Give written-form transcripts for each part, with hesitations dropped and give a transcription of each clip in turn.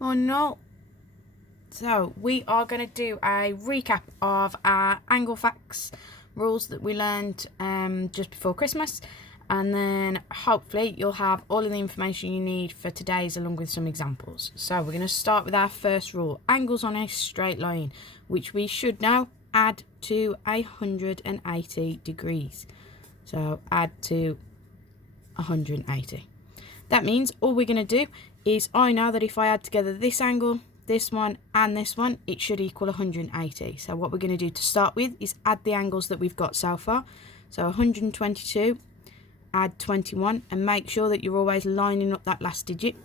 Oh no. So we are going to do a recap of our angle facts rules that we learned just before Christmas, and then hopefully you'll have all of the information you need for today's along with some examples. So we're going to start with our first rule: angles on a straight line, which we should now add to 180 degrees. So add to 180. That means all we're going to do is, I know that if I add together this angle, this one and this one, it should equal 180. So what we're going to do to start with is add the angles that we've got so far. So 122, add 21, and make sure that you're always lining up that last digit.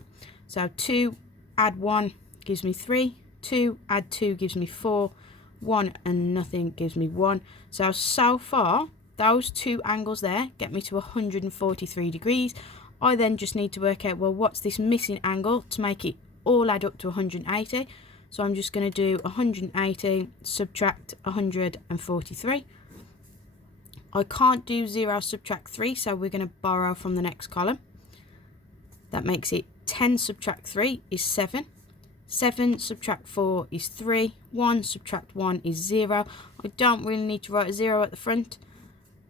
So 2 add 1 gives me 3, 2 add 2 gives me 4, 1 and nothing gives me 1. So far, those two angles there get me to 143 degrees. I then just need to work out, well, what's this missing angle to make it all add up to 180. So I'm just going to do 180 subtract 143. I can't do 0 subtract 3, so we're going to borrow from the next column. That makes it 10 subtract 3 is 7. 7 subtract 4 is 3. 1 subtract 1 is 0. I don't really need to write a 0 at the front.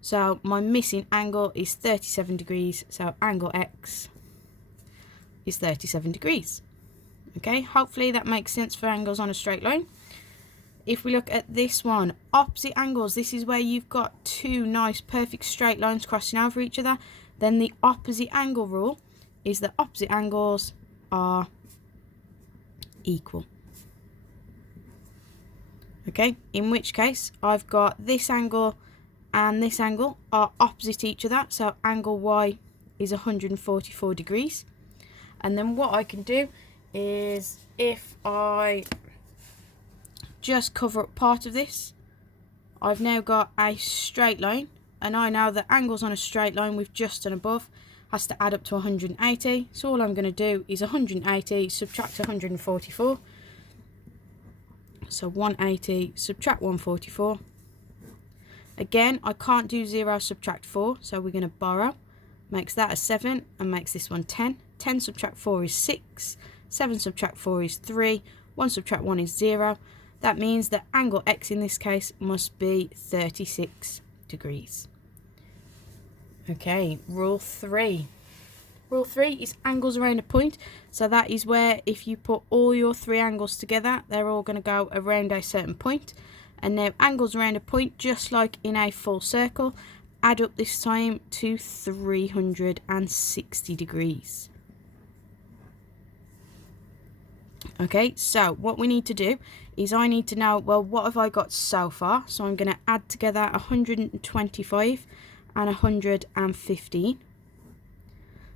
So my missing angle is 37 degrees. So angle X is 37 degrees. Okay, hopefully that makes sense for angles on a straight line. If we look at this one, opposite angles, this is where you've got two nice perfect straight lines crossing over each other. Then the opposite angle rule is that opposite angles are equal. Okay, in which case I've got this angle and this angle are opposite each other, so angle Y is 144 degrees. And then what I can do is, if I just cover up part of this, I've now got a straight line, and I know that angles on a straight line we've just done above has to add up to 180. So all I'm going to do is 180 subtract 144. So 180 subtract 144. Again, I can't do 0 subtract 4, so we're going to borrow. Makes that a 7 and makes this one 10. 10 subtract 4 is 6. 7 subtract 4 is 3. 1 subtract 1 is 0. That means that angle X in this case must be 36 degrees. Okay, rule 3. Rule 3 is angles around a point. So that is where if you put all your three angles together, they're all going to go around a certain point. And now angles around a point, just like in a full circle, add up this time to 360 degrees. Okay, so what we need to do is I need to know, well, what have I got so far? So I'm going to add together 125 and 115.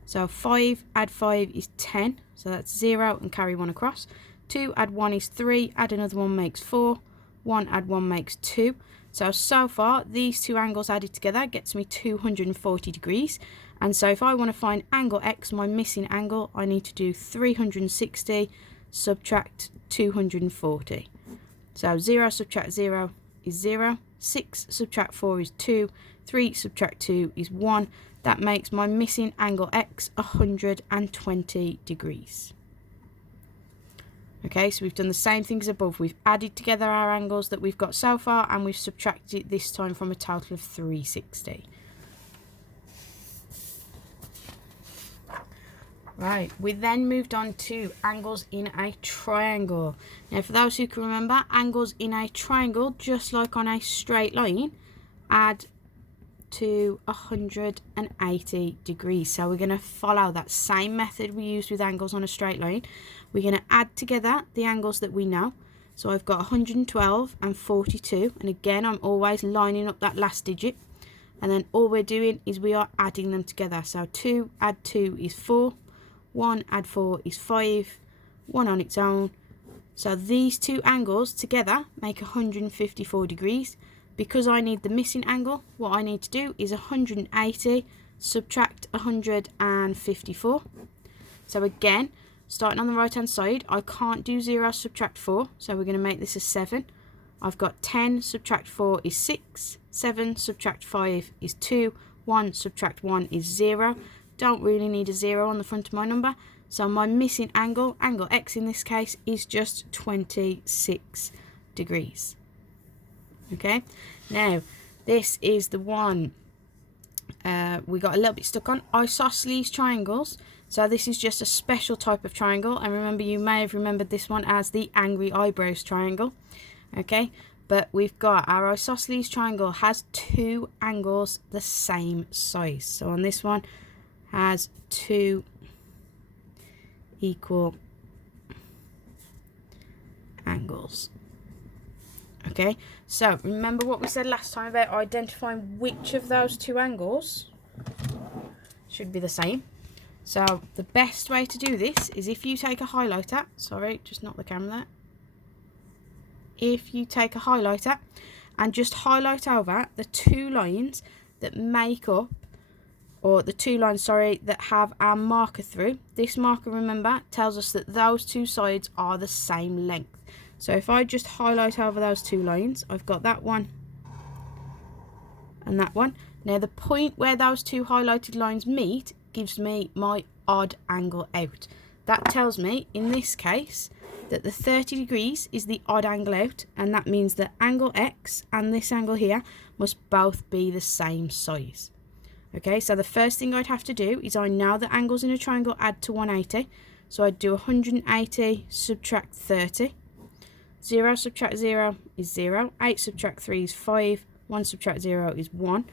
So 5 add 5 is 10, so that's 0 and carry 1 across. 2 add 1 is 3, add another 1 makes 4. 1 add 1 makes 2. So far, these two angles added together gets me 240 degrees. And so if I want to find angle X, my missing angle, I need to do 360 subtract 240. So 0 subtract 0 is 0. 6 subtract 4 is 2. 3 subtract 2 is 1. That makes my missing angle X 120 degrees. Okay, so we've done the same thing as above. We've added together our angles that we've got so far, and we've subtracted it this time from a total of 360. Right, we then moved on to angles in a triangle. Now, for those who can remember, angles in a triangle, just like on a straight line, add to 180 degrees. So we're going to follow that same method we used with angles on a straight line. We're going to add together the angles that we know. So I've got 112 and 42, and again I'm always lining up that last digit, and then all we're doing is we are adding them together. So 2 add 2 is 4, 1 add 4 is 5, 1 on its own. So these two angles together make 154 degrees. Because I need the missing angle, what I need to do is 180 subtract 154. So again, starting on the right hand side, I can't do 0 subtract 4, so we're going to make this a 7. I've got 10 subtract 4 is 6, 7 subtract 5 is 2, 1 subtract 1 is 0. Don't really need a 0 on the front of my number, So my missing angle x in this case, is just 26 degrees. Okay, now this is the one we got a little bit stuck on, isosceles triangles. So this is just a special type of triangle, and remember, you may have remembered this one as the angry eyebrows triangle. Okay, but we've got our isosceles triangle has two angles the same size. So on this one has two equal angles. Okay, so remember what we said last time about identifying which of those two angles should be the same. So the best way to do this is if you take a highlighter, sorry, just knock the camera there. If you take a highlighter and just highlight over the two lines that make up, or the two lines, sorry, that have our marker through. This marker, remember, tells us that those two sides are the same length. So if I just highlight over those two lines, I've got that one and that one. Now the point where those two highlighted lines meet gives me my odd angle out. That tells me, in this case, that the 30 degrees is the odd angle out, and that means that angle X and this angle here must both be the same size. Okay, so the first thing I'd have to do is, I know that angles in a triangle add to 180, so I'd do 180 subtract 30. 0 subtract 0 is 0, 8 subtract 3 is 5, 1 subtract 0 is 1.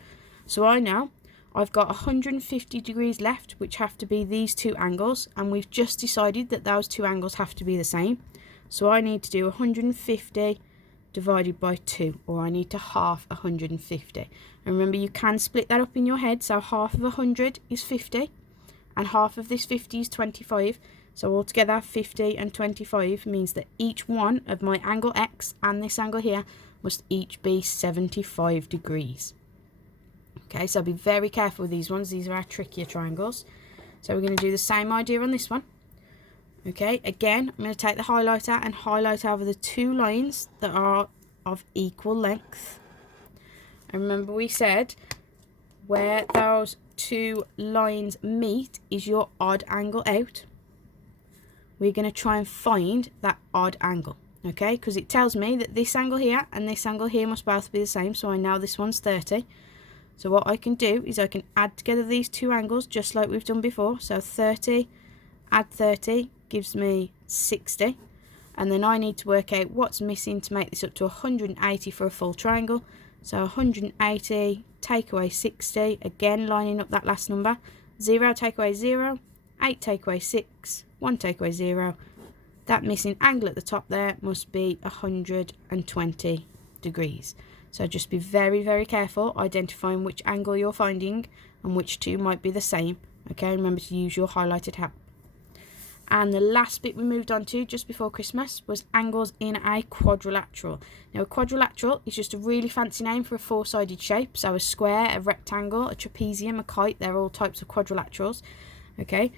So I know I've got 150 degrees left, which have to be these two angles, and we've just decided that those two angles have to be the same. So I need to do 150 divided by 2, or I need to half 150. And remember, you can split that up in your head, so half of 100 is 50, and half of this 50 is 25. So altogether, 50 and 25 means that each one of my angle X and this angle here must each be 75 degrees. Okay, so be very careful with these ones. These are our trickier triangles. So we're going to do the same idea on this one. Okay, again, I'm going to take the highlighter and highlight over the two lines that are of equal length. And remember, we said where those two lines meet is your odd angle out. We're going to try and find that odd angle, okay, because it tells me that this angle here and this angle here must both be the same. So I know this one's 30. So what I can do is I can add together these two angles just like we've done before. So 30 add 30 gives me 60, and then I need to work out what's missing to make this up to 180 for a full triangle. So 180 take away 60, again lining up that last number. 0 take away 0, 8 take away 6, 1 take away 0. That missing angle at the top there must be 120 degrees. So just be very, very careful identifying which angle you're finding and which two might be the same. Okay, remember to use your highlighted hat. And the last bit we moved on to just before Christmas was angles in a quadrilateral. Now a quadrilateral is just a really fancy name for a four-sided shape. So a square, a rectangle, a trapezium, a kite, they're all types of quadrilaterals. Okay,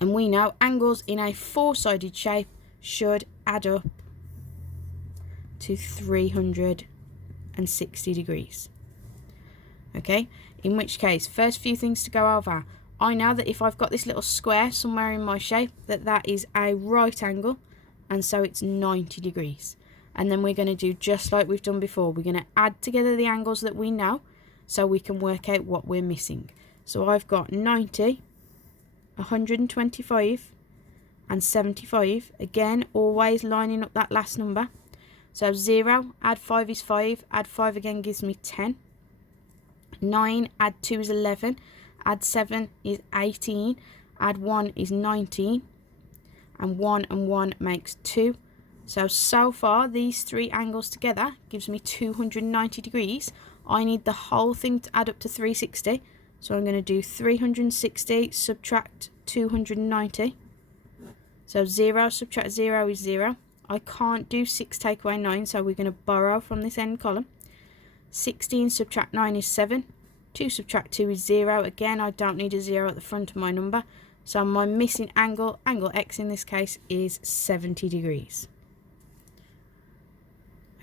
and we know angles in a four-sided shape should add up to 360 degrees. Okay, in which case, first few things to go over. I know that if I've got this little square somewhere in my shape, that is a right angle, and so it's 90 degrees. And then we're going to do just like we've done before. We're going to add together the angles that we know so we can work out what we're missing. So I've got 90, 125 and 75, again always lining up that last number. So 0 add 5 is 5, add 5 again gives me 10. 9 add 2 is 11, add 7 is 18, add 1 is 19, and 1 makes 2. So far these three angles together gives me 290 degrees. I need the whole thing to add up to 360, so I'm going to do 360 subtract 290. So 0 subtract 0 is 0. I can't do 6 take away 9, so we're going to borrow from this end column. 16 subtract 9 is 7. 2 subtract 2 is 0. Again, I don't need a 0 at the front of my number. So my missing angle, angle X in this case, is 70 degrees.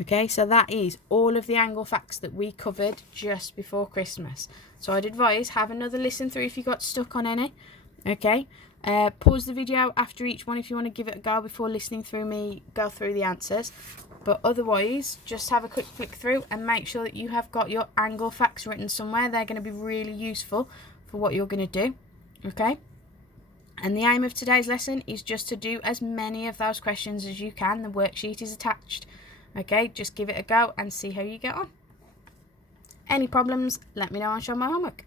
Okay, so that is all of the angle facts that we covered just before Christmas. So I'd advise have another listen through if you got stuck on any. Okay, Pause the video after each one if you want to give it a go before listening through me go through the answers. But otherwise, just have a quick flick through and make sure that you have got your angle facts written somewhere. They're going to be really useful for what you're going to do. Okay? And the aim of today's lesson is just to do as many of those questions as you can. The worksheet is attached. Okay? Just give it a go and see how you get on. Any problems, let me know and show my homework.